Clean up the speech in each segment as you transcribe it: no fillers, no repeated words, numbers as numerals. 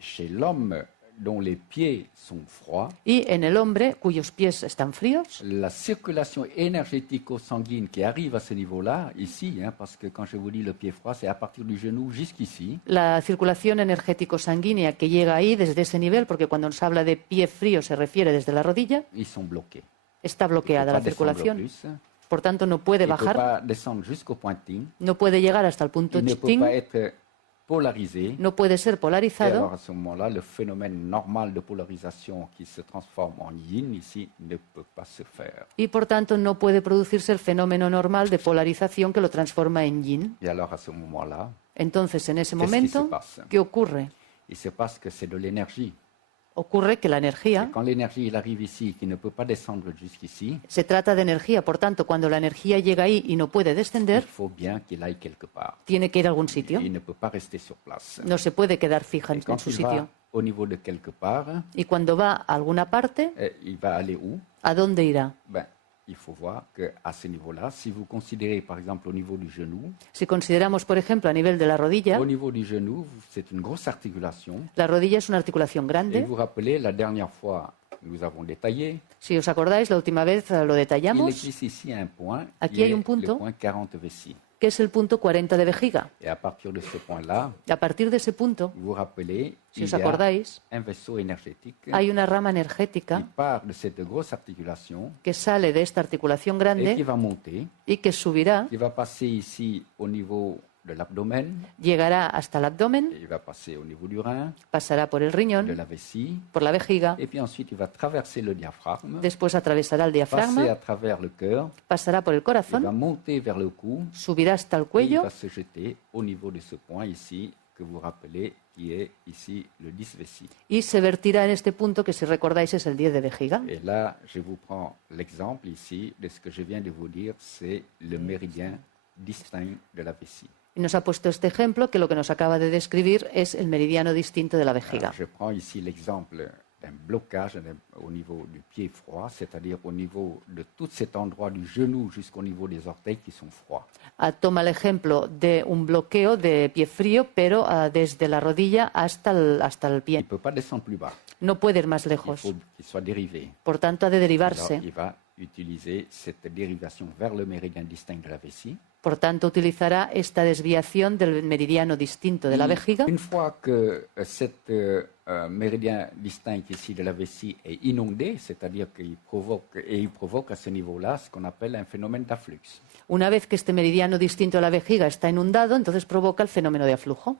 chez l'homme dont les pieds sont froids, Y en el hombre cuyos pies están fríos, la circulation énergético-sanguine qui arrive à ce niveau-là, ici, parce que quand je vous dis le pied froid, c'est à partir du genou jusqu'ici, la circulación energético-sanguínea que llega ahí desde ese nivel, porque cuando nos habla de pie frío se refiere desde la rodilla, ils sont bloqués. está bloqueada la circulación. Plus, Por tanto, no puede il ne peut bajar, pas descendre jusqu'au pointing, no puede llegar hasta el punto il ne peut chiting, pas être polarisé. no puede ser Et polarizado. alors à ce moment-là, le phénomène normal de polarisation qui se transforme en yin ici ne peut pas se faire. Y por tanto no puede producirse el fenómeno normal de polarización que lo transforma en yin. Et alors à ce moment-là, Entonces, en ese ¿Qué es que momento, se pasa? ¿qué ocurre? il se passe que c'est de l'énergie. Ocurre que la Et energía, quand l'énergie il arrive ici, qui ne peut pas descendre jusqu'ici, se trata de energía, por tanto, cuando la energía llega ahí y no puede il descender, faut bien qu'il aille quelque part. tiene que ir a algún sitio. Il ne peut pas rester sur place. No se puede quedar fija Et en quand su il sitio. va au niveau de quelque part, Y cuando va a alguna parte, il va aller où? ¿a dónde irá? Ben, il faut voir qu'à ce niveau-là, si vous considérez par exemple au niveau du genou, Si consideramos, por ejemplo, a nivel de la rodilla, au niveau du genou, c'est une grosse articulation. la rodilla es una articulación Et grande. vous vous rappelez, la dernière fois, nous avons détaillé, Si os acordáis, la última vez lo il detallamos, existe ici un point Aquí qui hay est un punto. le point 40 Vessi. que es el punto 40 de vejiga. Et à partir de ce point-là, Y a partir de ese punto, vous vous rappelez, si il os y a acordáis, un vaisseau énergétique hay una rama qui energética part de cette grosse articulation que sale de esta articulación et qui grande va monter, y que subirá, qui va passer ici au niveau de l'abdomen, llegará hasta el abdomen, et il va passer au niveau du rein, pasará por el de riñón, la vessie, por la vejiga, et puis ensuite il va traverser le diaphragme, después atravesará el passer à diafragma, travers le cœur, pasará por el il va corazón, monter vers le cou, subirá hasta el et il cuello va se jeter au niveau de ce point ici, que vous rappelez, qui est ici le 10 vessie. y se vertirá en este punto que, si recordáis, es el 10 de vejiga. Et là, je vous prends l'exemple ici de ce que je viens de vous dire, c'est le méridien distinct de la vessie. Y nos ha puesto este ejemplo que lo que nos acaba de describir es el meridiano distinto de la Alors, vejiga. je prends ici l'exemple d'un blocage au niveau du pied froid, c'est-à-dire au niveau de tout cet endroit du genou jusqu'au niveau des orteils qui sont froids. Toma el ejemplo de un bloqueo de pie frío, pero desde la rodilla hasta el Il ne pie. peut pas descendre plus bas, No puede ir más il lejos. faut qu'il soit dérivé. Por tanto, ha de Alors, derivarse. il va utiliser cette dérivation vers le méridien distinct de la vessie. Por tanto, utilizará esta desviación del meridiano distinto de la vejiga. Une fois que cet méridien distinct ici de la vessie est inondé, c'est-à-dire qu'il provoque à ce niveau-là ce qu'on appelle un phénomène d'afflux. Una vez que este meridiano distinto de la vejiga está inundado, entonces provoca el fenómeno de aflujo,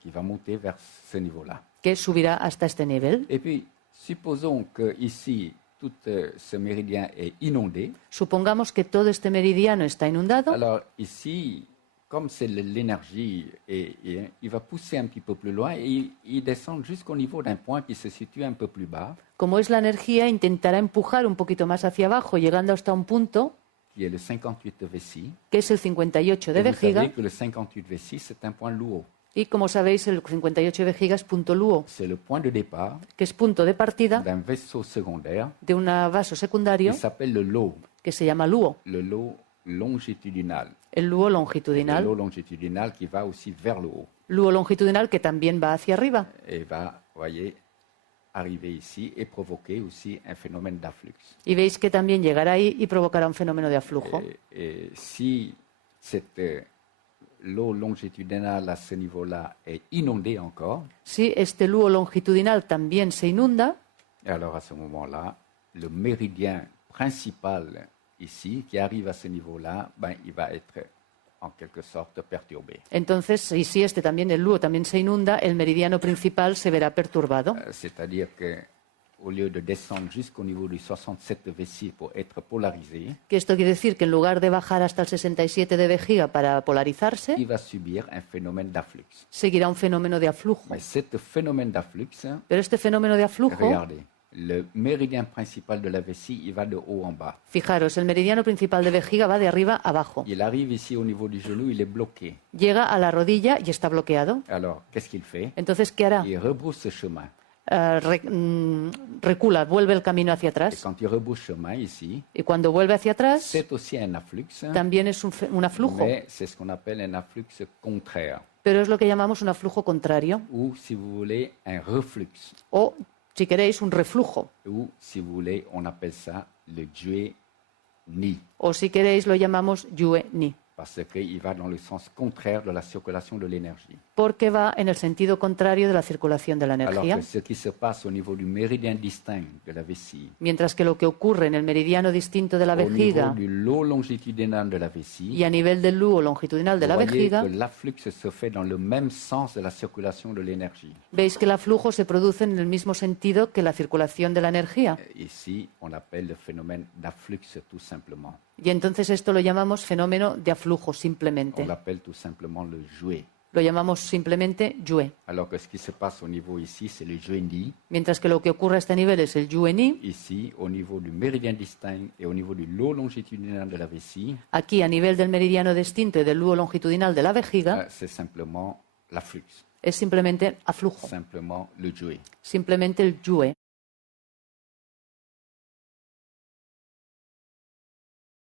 Qui va monter vers ce niveau-là. que subirá hasta este nivel. Et puis, supposons que ici tout ce méridien est inondé. Supongamos que todo este meridiano está inundado. Alors ici, comme c'est l'énergie, il va pousser un petit peu plus loin et il descend jusqu'au niveau d'un point qui se situe un peu plus bas, Como es la energía, intentará empujar un poquito más hacia abajo, llegando hasta un punto qui est le 58 Vessie. que es el 58 de Et vous vejiga. savez que le 58 Vessie, c'est un point Luo. Y como sabéis, el 58 de vejiga es punto luo, C'est le point de départ que es punto de partida d'un vaisseau secondaire de un vaso secundario qui s'appelle le Lo, que se llama luo, le Lo longitudinal. el luo Le longitudinal. Lo longitudinal qui va aussi vers le haut Luo longitudinal que también va hacia arriba et va, voyez, arriver ici et provoquer aussi un phénomène d'afflux. y veis que también llegará ahí y provocará un fenómeno de aflujo. Et si cette l'eau longitudinale à ce niveau-là est inondée encore, Si este luo longitudinal también se inunda, alors à ce moment-là, le méridien principal ici, qui arrive à ce niveau-là, ben, il va être en quelque sorte perturbé. entonces, y si este también, el luo también se inunda, el meridiano principal se verá perturbado. C'est-à-dire que au lieu de descendre jusqu'au niveau du 67 Vessie pour être polarisé, Que esto quiere decir que en lugar de bajar hasta el 67 de vejiga para polarizarse, il va subir un phénomène d'afflux. seguirá un fenómeno de aflujo. Mais ce phénomène d'afflux, Pero este fenómeno de aflujo, regardez, le méridien principal de la vessie, il va de haut en bas. fijaros, el meridiano principal de vejiga va de arriba a abajo. Il arrive ici au niveau du genou, il est bloqué. Llega a la rodilla y está bloqueado. Alors, qu'est-ce qu'il fait? Entonces, ¿qué hará? Il rebrousse ce chemin. recula, vuelve el camino hacia Et atrás. quand il rebouche chemin ici, Y cuando vuelve hacia atrás, c'est aussi un afflux, también es un aflujo, mais c'est ce qu'on appelle un afflux contraire, pero es lo que llamamos un aflujo contrario, ou si vous voulez, un reflux, o, si queréis, un reflujo, ou si vous voulez, on appelle ça le jue ni, o si queréis, lo llamamos yue ni, parce qu'il va dans le sens contraire de la circulation de l'énergie. porque va en el sentido contrario de la circulación de la Alors energía. que ce qui se passe au niveau du méridien distinct de la vessie, Mientras que lo que ocurre en el meridiano distinto de la au niveau vejiga du lot longitudinal de la vessie, y a nivel del luo longitudinal de la vous voyez vejiga, que l'afflux se fait dans le même sens de la circulation de l'énergie. veis que el aflujo se produce en el mismo sentido que la circulación de la energía. Ici, on l'appelle le phénomène d'afflux tout simplement. Y entonces esto lo llamamos fenómeno de aflujo, On simplemente. l'appelle tout simplement le jouet. Lo llamamos simplemente yue. Alors que ce qui se passe au niveau ici, c'est le jouet ni. Mientras que lo que ocurre a este nivel es el yue ni. Ici, au niveau du méridien distinct et au niveau du lot longitudinal de la vessie, Aquí, a nivel del meridiano distinto y del luo longitudinal de la vejiga, c'est simplement l'afflux, es simplemente aflujo, simplement le jouet. simplemente el yue.